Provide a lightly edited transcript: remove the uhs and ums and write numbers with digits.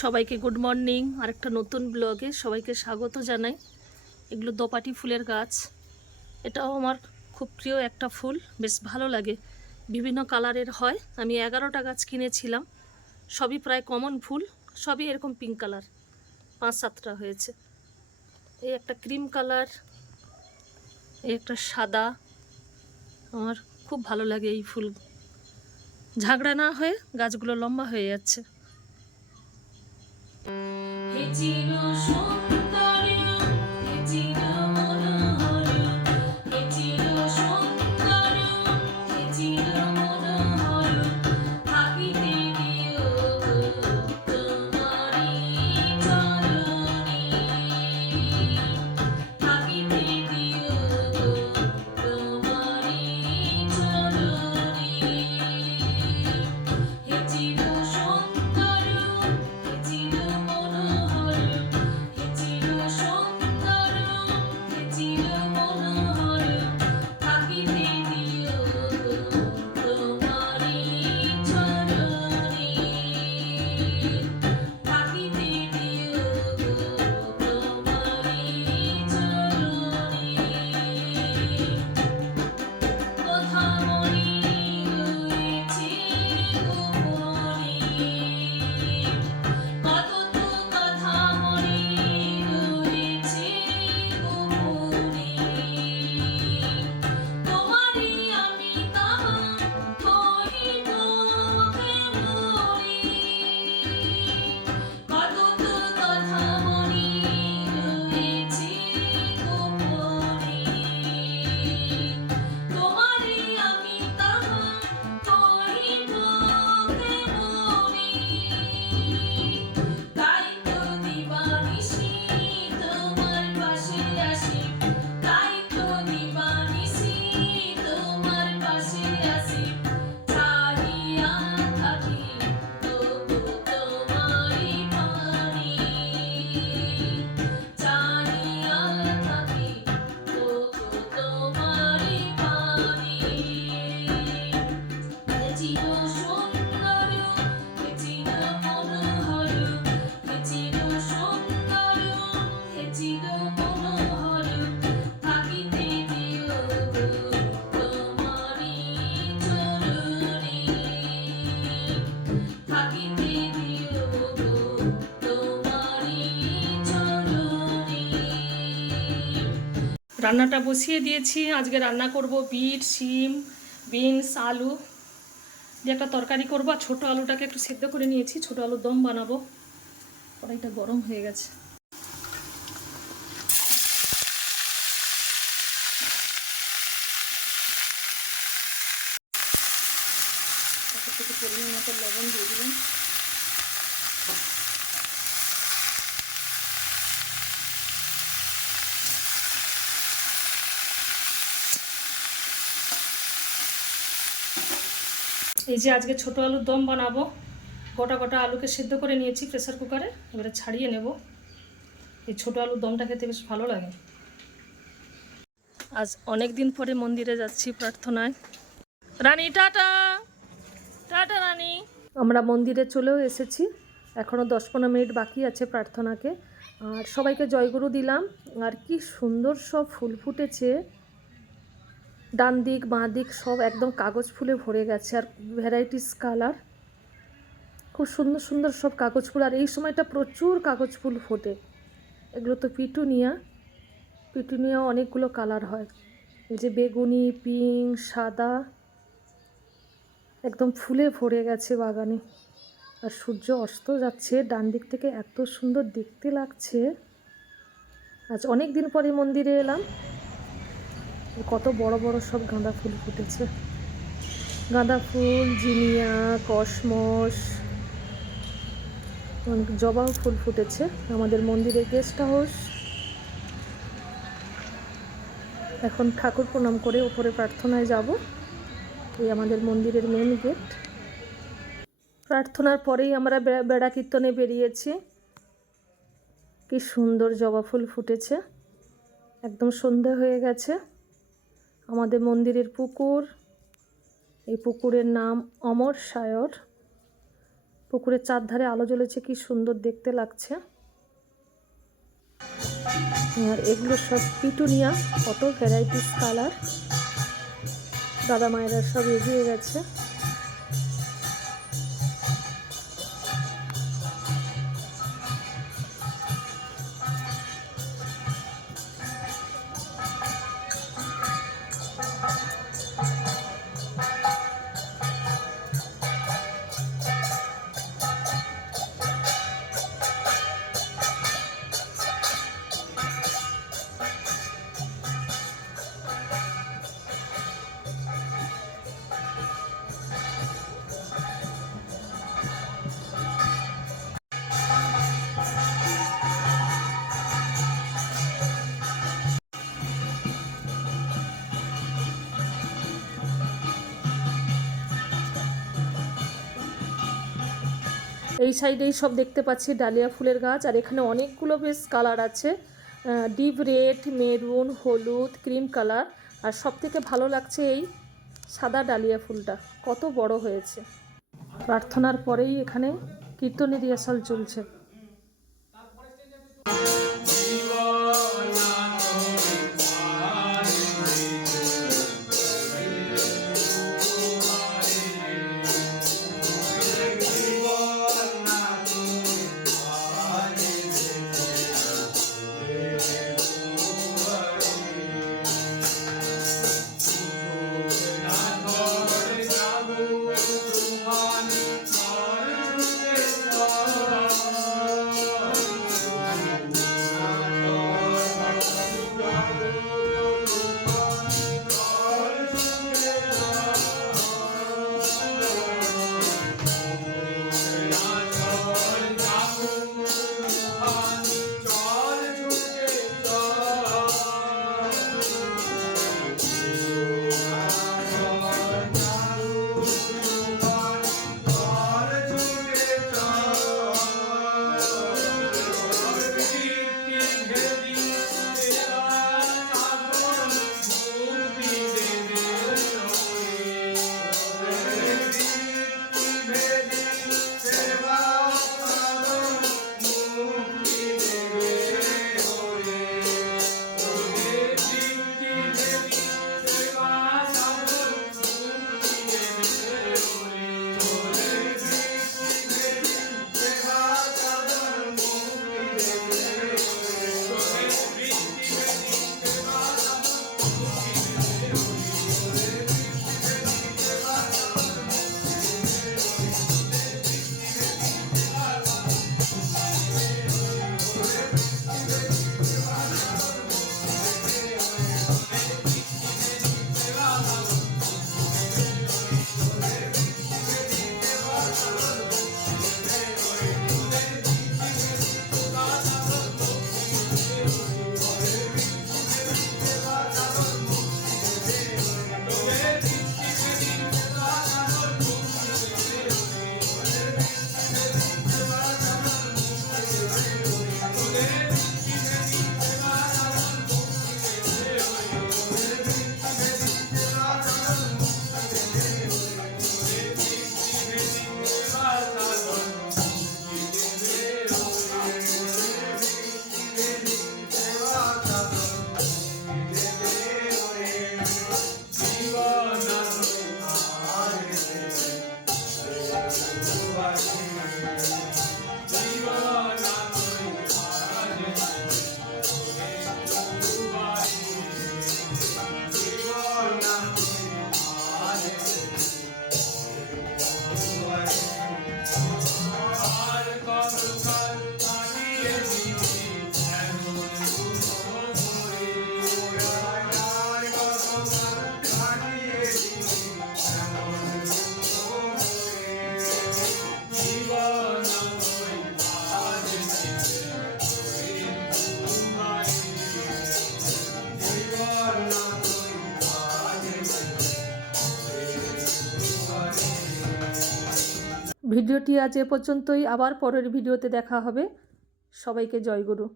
সবাইকে good morning. আরেকটা নতুন ব্লগে সবাইকে স্বাগত জানাই। এগুলো দোপাটি ফুলের গাছ। এটাও আমার খুব প্রিয় একটা ফুল, বেশ ভালো লাগে। বিভিন্ন কালারের হয়। আমি 11টা গাছ কিনেছিলাম, সবই প্রায় কমন ফুল, সবই এরকম পিঙ্ক কালার। 5-7টা হয়েছে। এই একটা ক্রিম কালার, এই একটা সাদা। আমার খুব ভালো লাগে এই ফুল। ঝাগড়া না হয়ে গাছগুলো লম্বা হয়ে যাচ্ছে। রান্নাটা বসিয়ে দিয়েছি। আজকে রান্না করব বিট, শিম, বিনস, আলু দিয়ে একটা তরকারি করবো। আর ছোটো আলুটাকে একটু সেদ্ধ করে নিয়েছি, ছোটো আলুর দম বানাবো। কড়াইটা গরম হয়ে গেছে। পরিমাণ মতো লবণ দিয়ে দিলাম। এই যে আজকে ছোটো আলুর দম বানাবো। গোটা গোটা আলুকে সেদ্ধ করে নিয়েছি প্রেসার কুকারে, এবারে ছাড়িয়ে নেব। এই ছোটো আলুর দমটা খেতে বেশ ভালো লাগে। আজ অনেক দিন পরে মন্দিরে যাচ্ছি প্রার্থনায়। রানী টাটা, টাটা রানী। আমরা মন্দিরে চলেও এসেছি। এখনও 10-15 মিনিট বাকি আছে প্রার্থনাকে। আর সবাইকে জয়গুরু দিলাম। আর কি সুন্দর সব ফুল ফুটেছে, ডান দিক বাঁ দিক সব একদম কাগজ ফুলে ভরে গেছে। আর ভ্যারাইটিস কালার, খুব সুন্দর সুন্দর সব কাগজ ফুল। আর এই সময়টা প্রচুর কাগজ ফুল ফোটে। এগুলো তো পিটুনিয়া, পিটুনিয়াও অনেকগুলো কালার হয়। এই যে বেগুনি, পিঙ্ক, সাদা, একদম ফুলে ভরে গেছে বাগানে। আর সূর্য অস্ত যাচ্ছে ডান দিক থেকে, এত সুন্দর দেখতে লাগছে। আজ অনেক দিন পরে মন্দিরে এলাম। কত বড় বড় সব গাঁদা ফুল ফুটেছে। গাঁদা ফুল, জিনিয়া, কসমস, জবা ফুল ফুটেছে। আমাদের মন্দিরের গেস্ট হাউস। এখন ঠাকুর প্রণাম করে উপরে প্রার্থনায় যাব। এই আমাদের মন্দিরের মেন গেট। প্রার্থনার পরেই আমরা বেড়া কীর্তনে বেরিয়েছি। কি সুন্দর জবা ফুল ফুটেছে, একদম সন্ধে হয়ে গেছে। আমাদের মন্দিরের পুকুর, এই পুকুরের নাম অমর সায়র। পুকুরের চারধারে আলো জ্বলেছে, কি সুন্দর দেখতে লাগছে। আর এগুলো সব পিটুনিয়া, কত ভ্যারাইটিস কালার। দাদা মায়েরা সব এগিয়ে গেছে। এই সাইডেই সব দেখতে পাচ্ছি ডালিয়া ফুলের গাছ। আর এখানে অনেকগুলো বেশ কালার আছে, ডিপ রেড, মেরুন, হলুদ, ক্রিম কালার। আর সব থেকে ভালো লাগছে এই সাদা ডালিয়া ফুলটা, কত বড় হয়েছে। প্রার্থনার পরেই এখানে কীর্তনী রিহার্সাল চলছে। ভিডিওটি আজ এ পর্যন্তই, আবার পরের ভিডিওতে দেখা হবে। সবাইকে জয় গুরু।